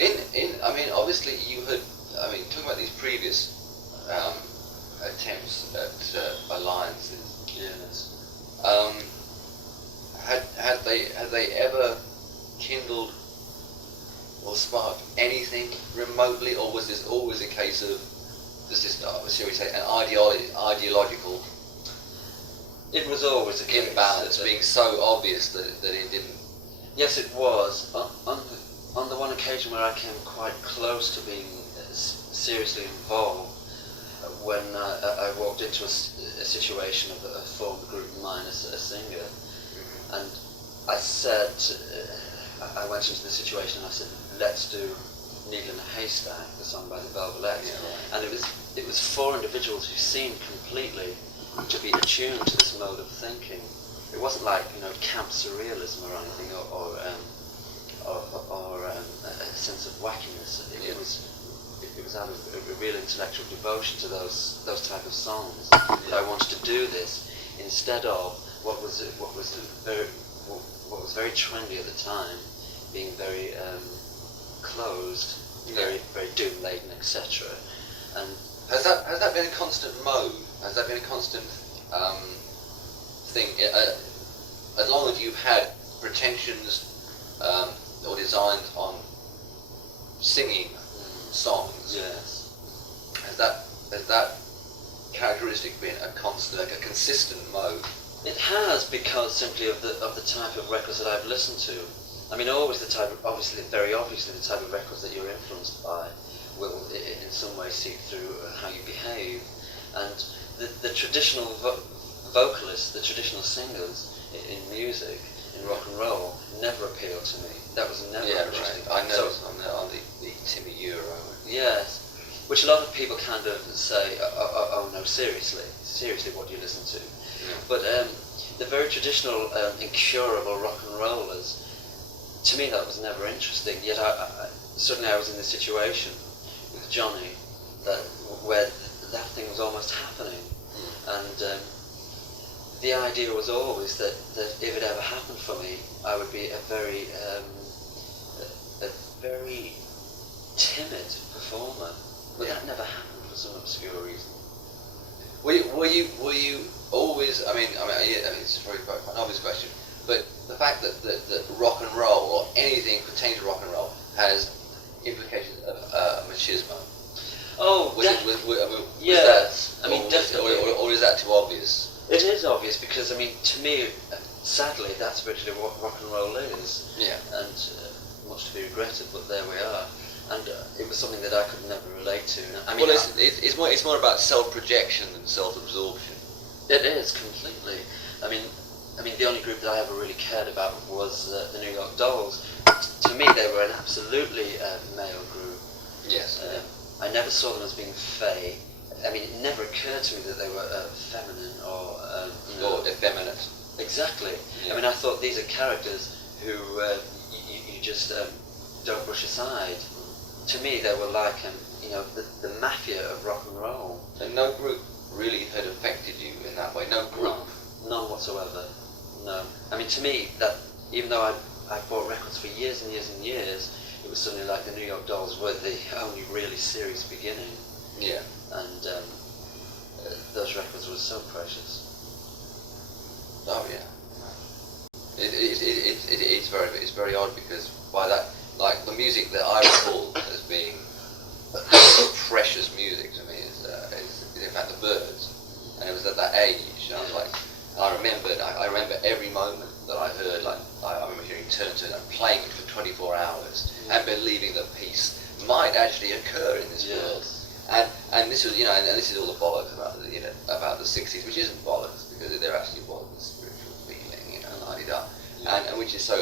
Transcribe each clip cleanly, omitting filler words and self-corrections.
I mean, obviously you had, I mean, talking about these previous attempts at alliances. Yes. Had they ever kindled or sparked anything remotely, or was this always a case of, shall we say, an ideological It was always a case imbalance being so obvious that it didn't? Yes, it was. On the one occasion where I came quite close to being seriously involved, when I walked into a situation of a formed group of mine as a singer, and I said, I went into the situation and I said, let's do Needle in a Haystack, the song by the Velvets, and it was four individuals who seemed completely to be attuned to this mode of thinking. It wasn't like, camp surrealism or anything, or a sense of wackiness. It was out of a real intellectual devotion to those type of songs that I wanted to do this instead of what was very trendy at the time, being very closed, very doom laden, etc. And has that been a constant mode? Has that been a constant thing? As long as you've had pretensions or designs on singing songs, yes, has that characteristic been a constant, like a consistent mode? It has, because simply of the type of records that I've listened to. I mean, very obviously the type of records that you're influenced by will in some way seep through how you behave. And the traditional vocalists, the traditional singers in music, in rock and roll, never appealed to me. That was never interesting. Right. I noticed on the Timmy Euro. Yes, which a lot of people kind of say, oh no, seriously, what do you listen to? Yeah. But the very traditional, incurable rock and rollers, to me that was never interesting. Yet suddenly I was in this situation with Johnny where that thing was almost happening, and the idea was always that if it ever happened for me, I would be a very timid performer. But that never happened for some obscure reason. Were you always? I mean, it's probably quite an obvious question, but the fact that rock and roll or anything pertaining to rock and roll has implications of machismo. Oh, yes. Definitely. Or is that too obvious? It is obvious because, to me, sadly, that's virtually what rock and roll is. Yeah. And much to be regretted, but there we are. And it was something that I could never relate to. It's more about self-projection than self-absorption. It is completely. I mean, the only group that I ever really cared about was the New York Dolls. To me, they were an absolutely male group. Yes. I never saw them as being fey. I mean, it never occurred to me that they were feminine or effeminate. Exactly. Yeah. I thought these are characters who you just don't brush aside. To me, they were like the mafia of rock and roll. And no group really had affected you in that way. No group. None whatsoever. No. To me, that even though I bought records for years and years and years, it was suddenly like the New York Dolls were the only really serious beginning. Yeah. And those records were so precious. Oh yeah. It's very odd because by that, like the music that I recall as being precious music to me is in fact the Byrds, and it was at that age. And I was like, I remember every moment that I heard. Like I remember hearing Turn and playing it for 24 hours and believing that peace might actually occur in this world. And this was, and this is all the bollocks about the 60s, which isn't bollocks because there actually was a spiritual feeling, and which is so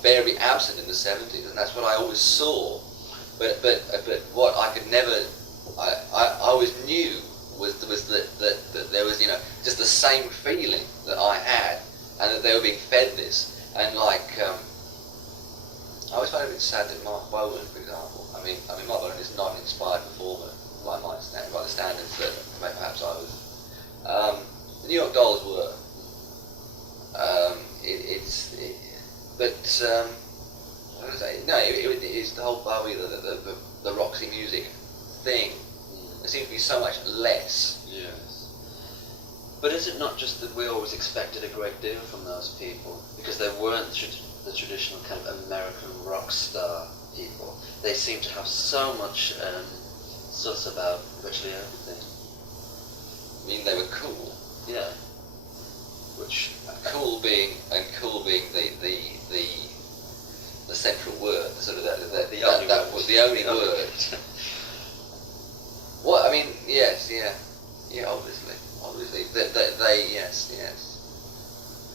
very absent in the 70s, and that's what I always saw. But what I could never, I always knew was that there was just the same feeling that I had, and that they were being fed this, and like I always find it a bit sad that Mark Bolan, for example, I mean Mark Bolan is not an inspired performer by the standards that perhaps I was. The New York Dolls were. I was gonna say, no, it's the whole Bowie, the Roxy music thing. There seems to be so much less. Yes. But is it not just that we always expected a great deal from those people? Because they weren't the traditional kind of American rock star people. They seem to have so much sus about virtually everything. I mean, they were cool. Yeah. Which Cool being the central word, the sort of that was the only word. What I mean, yes, yeah, obviously, they yes.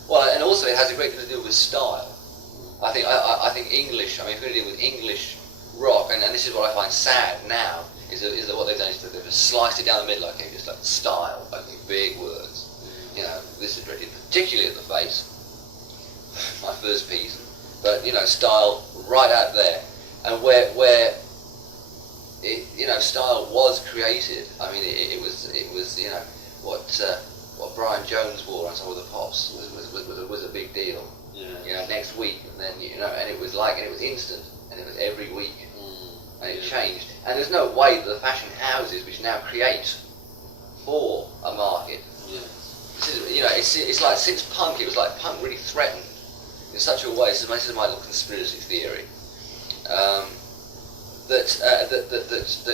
Well, and also it has a great deal to do with style. I think English. I mean, if we're going to deal with English rock, and this is what I find sad now, is that what they've done is that they've just sliced it down the middle, okay, just like style, like big words. You know, this is directed particularly at the face. My first piece, but style right out there, and where it, style was created. I mean, it was what Brian Jones wore on some of the Pops was a big deal. yeah. Next week, and then and it was instant, and it was every week, and it changed. And there's no way that the fashion houses, which now create for a market. It's like since punk, it was like punk really threatened in such a way. This is my little conspiracy theory. That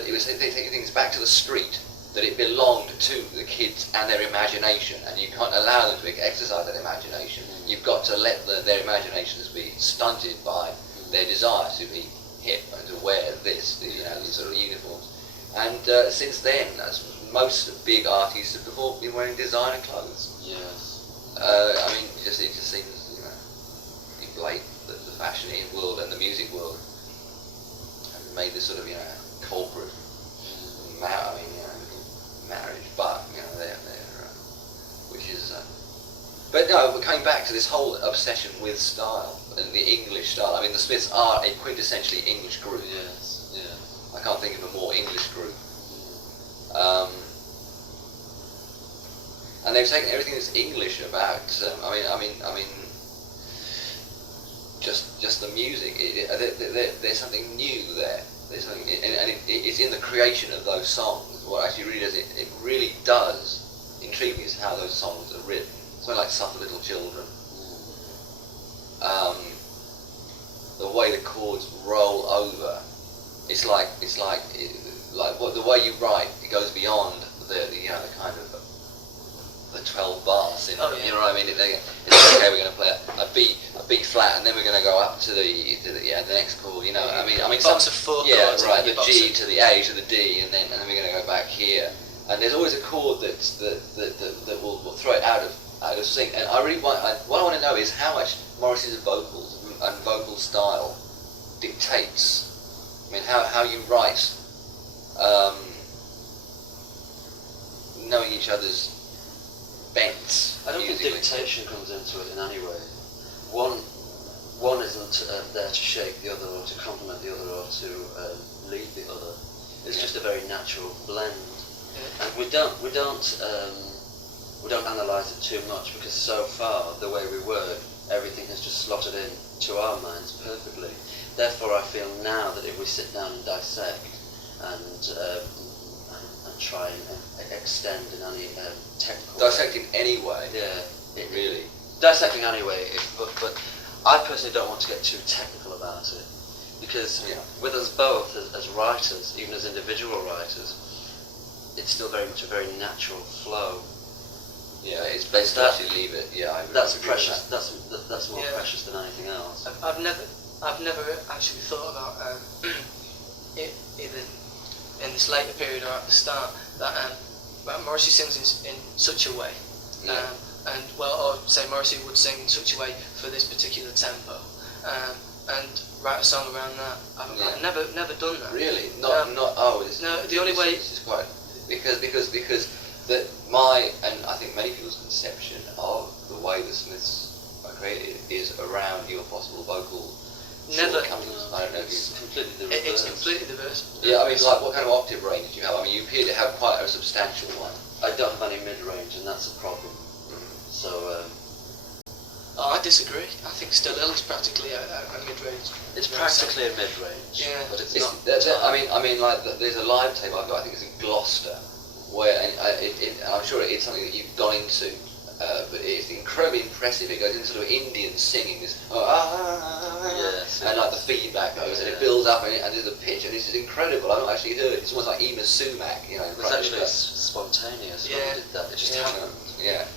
it was taking things back to the street. That it belonged to the kids and their imagination, and you can't allow them to exercise that imagination. You've got to let their imaginations be stunted by their desire to be hip and to wear these sort of uniforms. And since then, as most big artists have before been wearing designer clothes. Yes. I mean, it just seems blatant that the fashion world and the music world have made this sort of corporate marriage, but they're which is. But no, we're coming back to this whole obsession with style and the English style. I mean, the Smiths are a quintessentially English group. Yes. Yeah. I can't think of a more English group. And they've taken everything that's English about. Just the music. There's something new there. There's something, and it's in the creation of those songs. What actually really does it really does intrigue me is how those songs are written. Something like "Suffer Little Children." The way the chords roll over. It's like the way you write. It goes beyond the kind of the 12 bars. You know what I mean? It's okay. We're going to play a B flat, and then we're going to go up to the next chord. I mean, box of four chords. Right, the G to the A to the D, and then we're going to go back here. And there's always a chord that will throw it out of sync. And I really what I want to know is how much Morrissey's vocals and vocal style dictates. I mean, how you write, knowing each other's bents. I don't think dictation comes into it in any way. One isn't there to shape the other or to complement the other or to lead the other. It's just a very natural blend, and we don't analyse it too much because so far the way we work, everything has just slotted in to our minds perfectly. Therefore, I feel now that if we sit down and dissect and try and extend in any technical dissecting anyway. Yeah, really. Dissecting anyway, but I personally don't want to get too technical about it because with us both as writers, even as individual writers, it's still very much a very natural flow. Yeah, it's best to actually leave it. Yeah, that's precious. That's more precious than anything else. I've never actually thought about it either in this later period or at the start that Morrissey sings in such a way, or say Morrissey would sing in such a way for this particular tempo, and write a song around that. I've never done that. Really, not. Oh, the only way. This is quite because and I think many people's conception of the way the Smiths are created is around your possible vocal shortcomings. I don't know if it's completely the reverse. It's completely the reverse. Yeah, I mean, like, what kind of octave range do you have? I mean, you appear to have quite a substantial one. I don't have any mid-range, and that's a problem. So, Oh, I disagree. I think Still Ill is practically a mid-range. It's practically a mid-range. Yeah. But it's It's, not. I mean, like there's a live tape I've got. I think it's in Gloucester, where I'm sure it's something that you've gone into, but it's incredibly impressive. It goes into sort of Indian singing, this Yes, and like the feedback goes, and it builds up, and there's a pitch, and it's incredible. I've not actually heard it. It's almost like Ema Sumac, you know. It was actually spontaneous when we did that. It just happened. Yeah.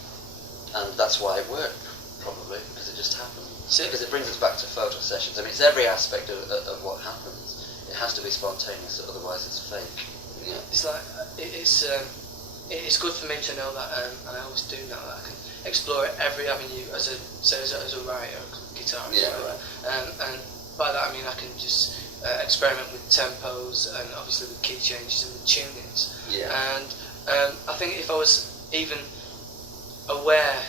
And that's why it worked, probably, because it just happened. So, Because it brings us back to photo sessions. I mean, it's every aspect of what happens. It has to be spontaneous, otherwise it's fake. Yeah. it's like it's good for me to know that, and I always do know that I can explore every avenue as a writer, guitarist, Yeah, whatever. And by that I mean I can just experiment with tempos and obviously with key changes and with tunings. Yeah. And I think if I was even aware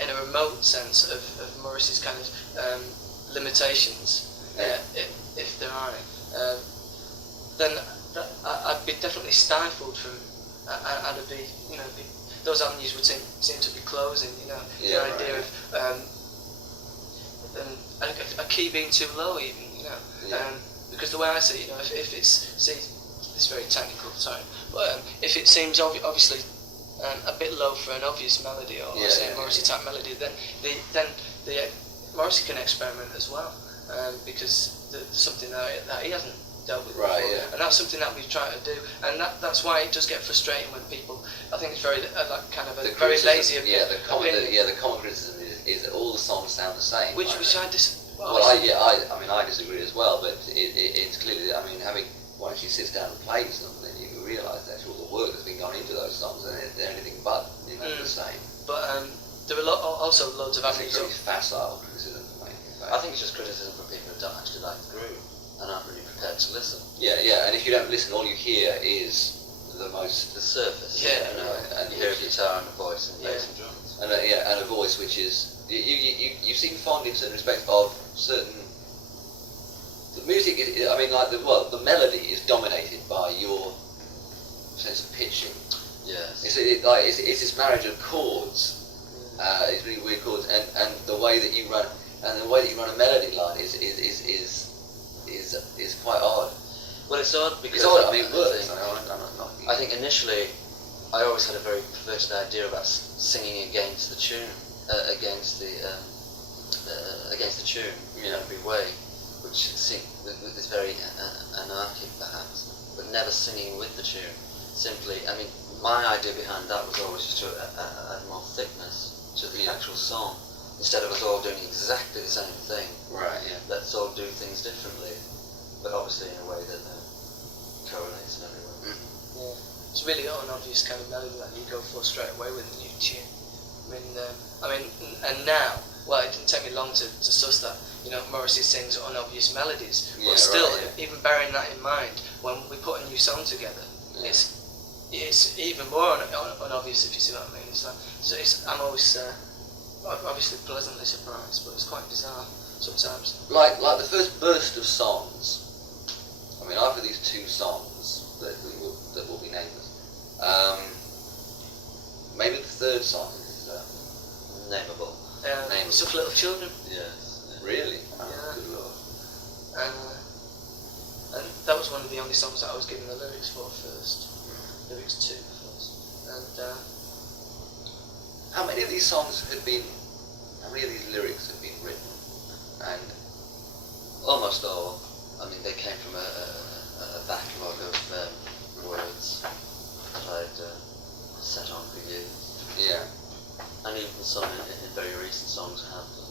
in a remote sense of Morrissey's kind of limitations, if there are any, then I'd be definitely stifled from, and I'd be, those avenues would seem to be closing, the idea of a key being too low even, because the way I see it, if it's very technical, sorry, but if it seems obviously a bit low for an obvious melody or say a Morrissey type melody, then the Morrissey can experiment as well, because there's something that he hasn't dealt with before, and that's something that we've tried to do, and that's why it does get frustrating when people. I think it's very kind of a very lazy. The common criticism is that all the songs sound the same. Which I I disagree as well, but it's clearly. I mean, once you sit down and play something, then you realise that all the work that's been gone into those songs, and they're anything but the same. But there are also loads of I think avenues. it's very facile criticism to make. I think it's just criticism for people who don't actually like the groove and aren't really prepared to listen. Yeah, and if you don't listen, all you hear is the surface. And you hear a guitar and a voice and bass and drums. And a voice which is you seem fond in certain respects of certain. The music is, the melody is dominated by your sense of pitching. Yes. It's this marriage of chords. It's really weird chords, and the way that you run a melody line is quite odd. Well, it's odd because it's odd. I mean, it works. I think initially, I always had a very perverted idea about singing against the tune, against the tune in every way, which is very anarchic perhaps, but never singing with the tune. Simply, I mean, my idea behind that was always just to add more thickness to the actual song, instead of us all doing exactly the same thing. Right. Yeah. Let's all do things differently, but obviously in a way that correlates in every way. Yeah. It's really an obvious kind of melody that you go for straight away with a new tune. And now, well, it didn't take me long to suss that. Morrissey sings unobvious melodies, but still, even bearing that in mind, when we put a new song together, it's even more unobvious, if you see what I mean. I'm always obviously pleasantly surprised, but it's quite bizarre sometimes. Like the first burst of songs. I mean, after these two songs that will be nameless, maybe the third song is nameable. Stuff for Little Children. Yes. Really? Yeah. Good lord. And that was one of the only songs that I was given the lyrics for first. Lyrics to first. And how many of these lyrics had been written? And almost all. I mean, they came from a backlog of words that I'd set on for years. Yeah. And even some in very recent songs have them.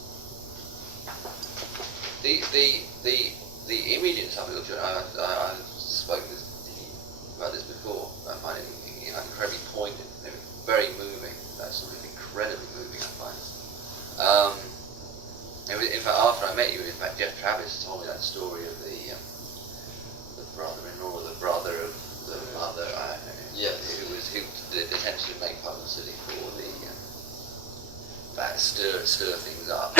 The immediate time of Little Children, I've spoken about this before. I find it incredibly poignant, very moving. That's something incredibly moving, I find. In fact, after I met you, Jeff Travis told me that story of the brother-in-law, the brother of the mother, who essentially made publicity for the that stir things up.